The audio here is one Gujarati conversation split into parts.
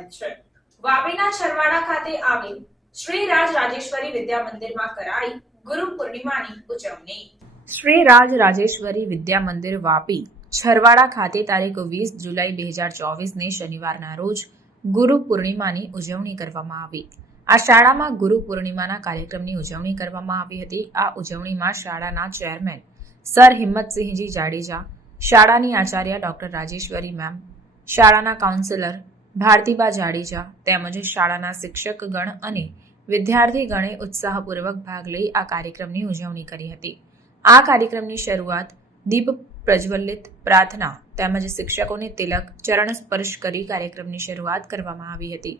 સ્વાગત છે। વાપીના છરવાડા ખાતે આવેલ શ્રી રાજ રાજેશ્વરી વિદ્યા મંદિરમાં કરાઈ ગુરુ પૂર્ણિમાની ઉજવણી। શ્રી રાજ રાજેશ્વરી વિદ્યા મંદિર વાપી છરવાડા ખાતે તારીખ 20 જુલાઈ 2024ને શનિવારના રોજ ગુરુ પૂર્ણિમાની ઉજવણી કરવામાં આવી। આ શાળામાં ગુરુ પૂર્ણિમાના કાર્યક્રમની ઉજવણી કરવામાં આવી હતી। આ ઉજવણીમાં શાળાના ચેરમેન સર હિંમતસિંહજી જાડેજા, શાળાની આચાર્ય ડોક્ટર રાજેશ્વરી મેમ, શાળાના કાઉન્સિલર ભારતીબા જાડેજા તેમજ શાળાના શિક્ષકગણ અને વિદ્યાર્થીગણે ઉત્સાહપૂર્વક ભાગ લઈ આ કાર્યક્રમની ઉજવણી કરી હતી। આ કાર્યક્રમની શરૂઆત દીપ પ્રજ્વલિત, પ્રાર્થના તેમજ શિક્ષકોને તિલક, ચરણ સ્પર્શ કરી કાર્યક્રમની શરૂઆત કરવામાં આવી હતી।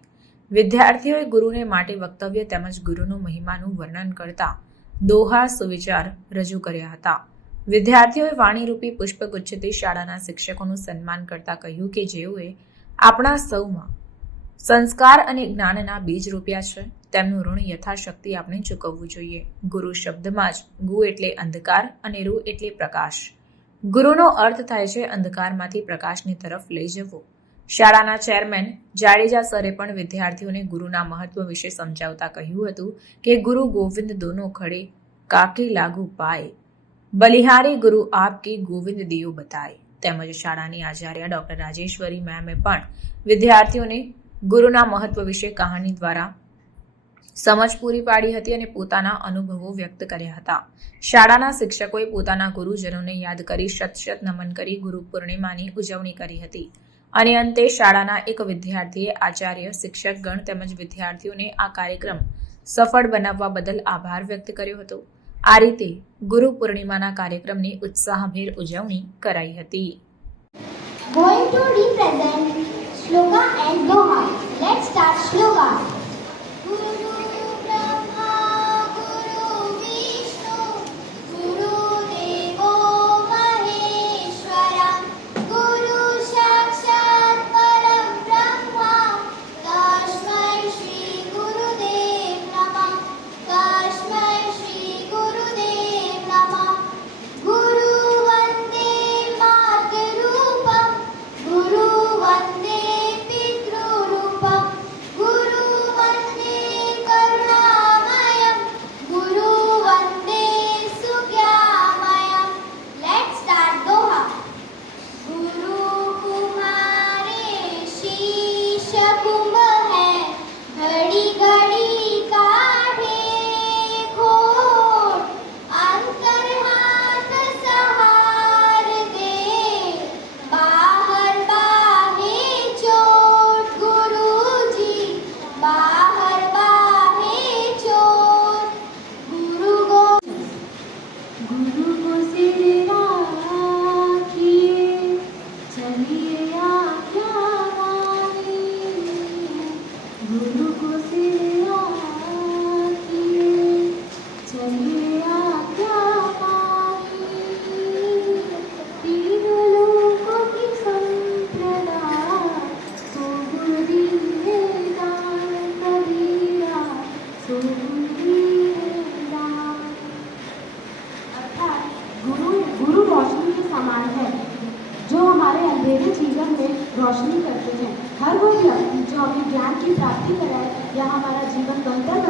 વિદ્યાર્થીઓએ ગુરુને માટે વક્તવ્ય તેમજ ગુરુનું મહિમાનું વર્ણન કરતા દોહા સુવિચાર રજૂ કર્યા હતા। વિદ્યાર્થીઓએ વાણીરૂપી પુષ્પગુચ્છથી શાળાના શિક્ષકોનું સન્માન કરતા કહ્યું કે જેઓએ આપણા સૌમાં સંસ્કાર અને જ્ઞાનના બીજ રોપ્યા છે તેમનું ઋણ યથાશક્તિ આપણે ચૂકવવું જોઈએ। ગુરુ શબ્દમાં જ ગુ એટલે અંધકાર અને રૂ એટલે પ્રકાશ। ગુરુનો અર્થ થાય છે અંધકારમાંથી પ્રકાશની તરફ લઈ જવો। શાળાના ચેરમેન જાડેજા સરે પણ વિદ્યાર્થીઓને ગુરુના મહત્વ વિશે સમજાવતા કહ્યું હતું કે ગુરુ ગોવિંદ દોનો ખડે કાકે લાગુ પાય, બલિહારી ગુરુ આપકી ગોવિંદ દિયો બતાય। તેમજ શાળાની આચાર્ય ડોક્ટર રાજેશ્વરી મેમે પણ વિદ્યાર્થીઓને ગુરુના મહત્વ વિશે કહાની દ્વારા સમજ પૂરી પાડી હતી અને પોતાના અનુભવો વ્યક્ત કર્યા હતા। શાળાના શિક્ષકોએ પોતાના ગુરુજનોને યાદ કરી શત નમન કરી ગુરુ પૂર્ણિમાની ઉજવણી કરી હતી અને અંતે શાળાના એક વિદ્યાર્થીએ આચાર્ય, શિક્ષકગણ તેમજ વિદ્યાર્થીઓને આ કાર્યક્રમ સફળ બનાવવા બદલ આભાર વ્યક્ત કર્યો હતો। આ રીતે ગુરુ પૂર્ણિમાના કાર્યક્રમની ઉત્સાહભેર ઉજવણી કરાઈ હતી। Going to represent Shloka and Doha. Let's start Shloka. Guru Brahma, Guru Vishnu, Guru Devo Maheshwara, Guru Sakshat Param Brahma, Tasmai Shri Gurudev Namah, Tasmai Shri Gurudev Namah, Guru Vande Matarupam, Guru Vande Pitrurupam, Guru Vande Karunamayam, Guru Vande Sukyamayam. Let's start Doha. Guru kumare शीश कुंभ है, घड़ी घड़ी काढ़े खोट, अंतर हाथ सहार दे, बाहर बाहे चोट। गुरुजी बाहर बाहे चोट, गुरु को सिर राखिए, चलिए आज्ञावानी। गुरु को सिर राखिए, चलिए आज्ञावानी। तीन लोकों की संप्रदा, सो गुरु दीने दान करिया, सो गुरु दीने दान। अर्थात गुरु रोशनी के समान है जो हमारे अंधेरे जीवन में रोशनी करते हैं। हर वो व्यक्ति जो हमें ज्ञान की प्राप्ति कराए या हमारा जीवन बेहतर